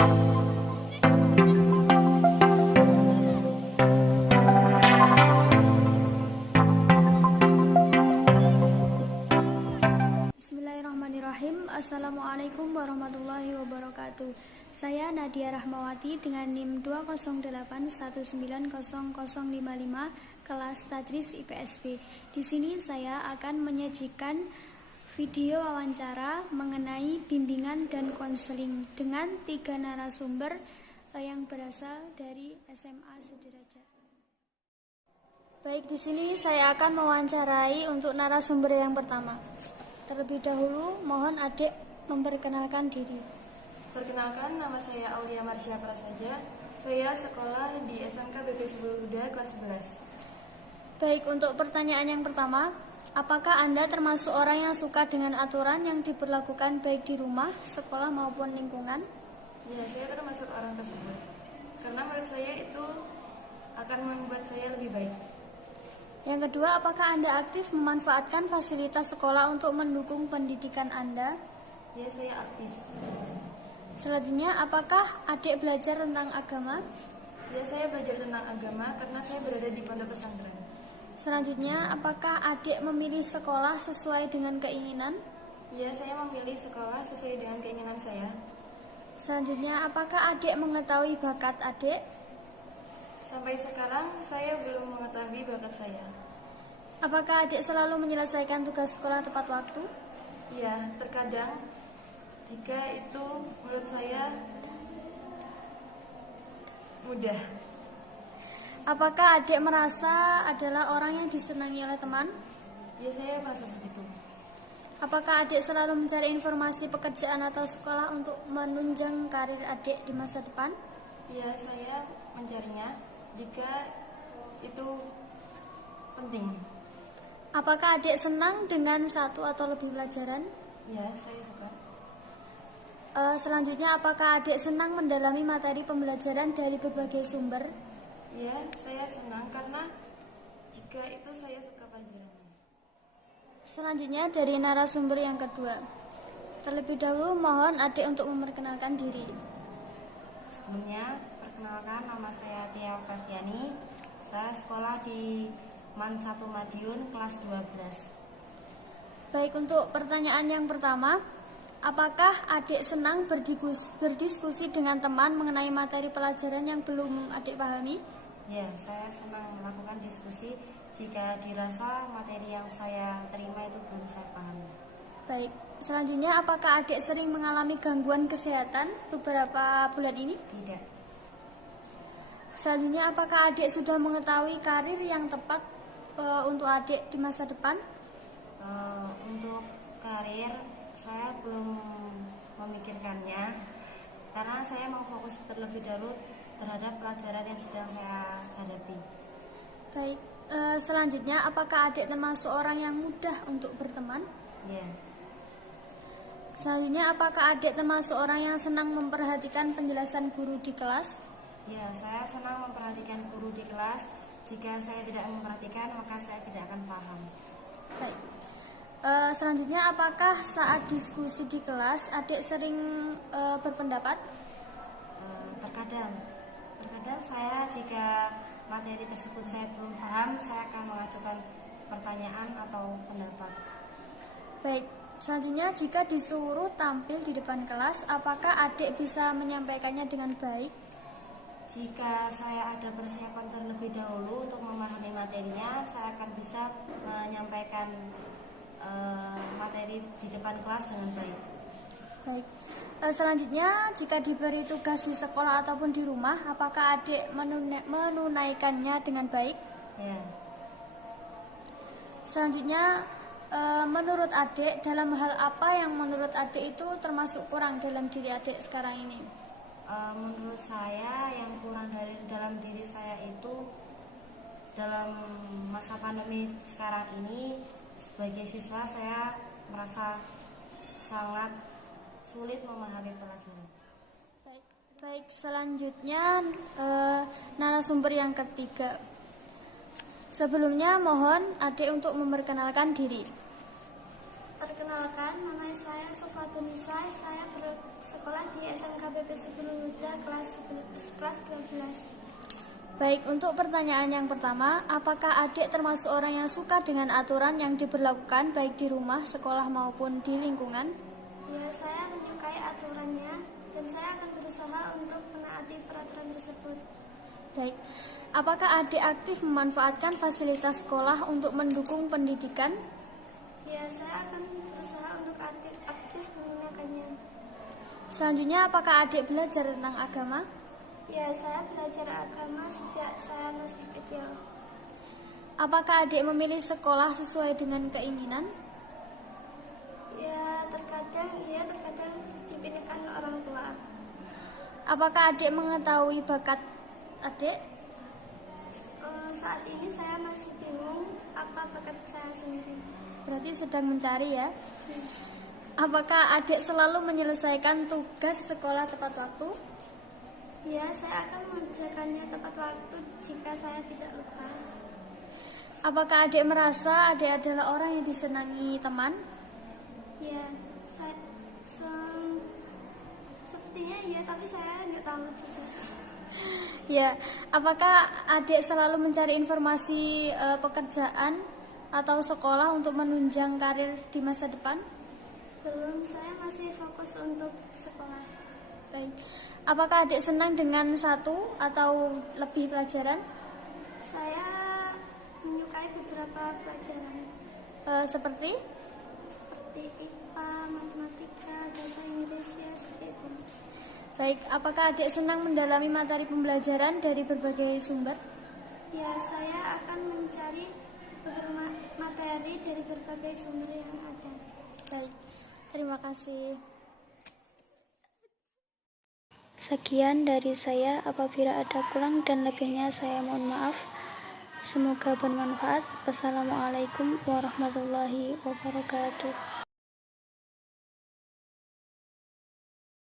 Bismillahirrahmanirrahim. Assalamualaikum warahmatullahi wabarakatuh. Saya Nadia Rahmawati dengan NIM 208190055 kelas Tadris IPSB. Di sini saya akan menyajikan video wawancara mengenai bimbingan dan konseling dengan 3 narasumber yang berasal dari SMA Sederajat. Baik, di sini saya akan mewawancarai untuk narasumber yang pertama. Terlebih dahulu, mohon adik memperkenalkan diri. Perkenalkan, nama saya Aulia Marsha Prasaja. Saya sekolah di SMK BP Sebelum Huda kelas 11. Baik, untuk pertanyaan yang pertama, apakah Anda termasuk orang yang suka dengan aturan yang diberlakukan baik di rumah, sekolah maupun lingkungan? Ya, saya termasuk orang tersebut. Karena menurut saya itu akan membuat saya lebih baik. Yang kedua, apakah Anda aktif memanfaatkan fasilitas sekolah untuk mendukung pendidikan Anda? Ya, saya aktif. Selanjutnya, apakah adik belajar tentang agama? Ya, saya belajar tentang agama karena saya berada di pondok pesantren. Selanjutnya, apakah adik memilih sekolah sesuai dengan keinginan? Ya, saya memilih sekolah sesuai dengan keinginan saya. Selanjutnya, apakah adik mengetahui bakat adik? Sampai sekarang, saya belum mengetahui bakat saya. Apakah adik selalu menyelesaikan tugas sekolah tepat waktu? Ya, terkadang jika itu menurut saya mudah. Apakah adik merasa adalah orang yang disenangi oleh teman? Ya, saya merasa begitu. Apakah adik selalu mencari informasi pekerjaan atau sekolah untuk menunjang karir adik di masa depan? Ya, saya mencarinya jika itu penting. Apakah adik senang dengan satu atau lebih pelajaran? Ya, saya suka. Selanjutnya, apakah adik senang mendalami materi pembelajaran dari berbagai sumber? Ya, saya senang karena jika itu saya suka pelajarannya. Selanjutnya, dari narasumber yang kedua. Terlebih dahulu, mohon adik untuk memperkenalkan diri. Sebelumnya, perkenalkan, nama saya Tia Oktaviani. Saya sekolah di MAN 1 Madiun kelas 12. Baik, untuk pertanyaan yang pertama, apakah adik senang berdiskusi dengan teman mengenai materi pelajaran yang belum adik pahami? Ya, saya senang melakukan diskusi jika dirasa materi yang saya terima itu belum saya pahami. Baik, selanjutnya apakah adik sering mengalami gangguan kesehatan beberapa bulan ini? Tidak. Selanjutnya, apakah adik sudah mengetahui karir yang tepat untuk adik di masa depan? Untuk karir, saya belum memikirkannya karena saya mau fokus terlebih dahulu terhadap pelajaran yang sedang saya hadapi. Baik, selanjutnya apakah adik termasuk orang yang mudah untuk berteman? Ya. Selanjutnya, apakah adik termasuk orang yang senang memperhatikan penjelasan guru di kelas? Ya, saya senang memperhatikan guru di kelas. Jika saya tidak memperhatikan, maka saya tidak akan paham. Baik. Selanjutnya, apakah saat diskusi di kelas adik sering berpendapat? Terkadang saya jika materi tersebut saya belum paham, saya akan mengajukan pertanyaan atau pendapat. Baik, selanjutnya jika disuruh tampil di depan kelas, apakah adik bisa menyampaikannya dengan baik? Jika saya ada persiapan terlebih dahulu untuk memahami materinya, saya akan bisa menyampaikan materi di depan kelas dengan baik. Baik. Selanjutnya, jika diberi tugas di sekolah ataupun di rumah, apakah adik menunaikannya dengan baik? Ya. Selanjutnya, menurut adik, dalam hal apa yang menurut adik itu termasuk kurang dalam diri adik sekarang ini? Menurut saya yang kurang dari dalam diri saya itu dalam masa pandemi sekarang ini, sebagai siswa saya merasa sangat sulit memahami pelajaran. Baik, selanjutnya narasumber yang ketiga. Sebelumnya mohon adik untuk memperkenalkan diri. Perkenalkan, nama saya Sofatunisa. Saya bersekolah di SMK BP Sebelum kelas 12. Baik, untuk pertanyaan yang pertama, apakah adik termasuk orang yang suka dengan aturan yang diberlakukan baik di rumah, sekolah maupun di lingkungan? Ya, saya menyukai aturannya dan saya akan berusaha untuk menaati peraturan tersebut. Baik, apakah adik aktif memanfaatkan fasilitas sekolah untuk mendukung pendidikan? Ya, saya akan berusaha untuk aktif menggunakannya. Selanjutnya, apakah adik belajar tentang agama? Ya, saya belajar agama sejak saya masih kecil. Apakah adik memilih sekolah sesuai dengan keinginan? Ya, terkadang dipilihkan orang tua. Apakah adik mengetahui bakat adik? Saat ini saya masih bingung apa bakat saya sendiri. Berarti sedang mencari ya. Apakah adik selalu menyelesaikan tugas sekolah tepat waktu? Ya, saya akan mengerjakannya tepat waktu jika saya tidak lupa. Apakah adik merasa adik adalah orang yang disenangi teman? Ya, sepertinya iya, tapi saya nggak tahu juga. Ya, apakah adik selalu mencari informasi pekerjaan atau sekolah untuk menunjang karir di masa depan? Belum, saya masih fokus untuk sekolah. Baik. Apakah adik senang dengan satu atau lebih pelajaran? Saya menyukai beberapa pelajaran Seperti? seperti IPA, matematika, bahasa Inggris, ya seperti itu. Baik, apakah adik senang mendalami materi pembelajaran dari berbagai sumber? Ya, saya akan mencari beberapa materi dari berbagai sumber yang ada. Baik, terima kasih. Sekian dari saya, apabila ada kurang dan lebihnya saya mohon maaf. Semoga bermanfaat. Wassalamualaikum warahmatullahi wabarakatuh.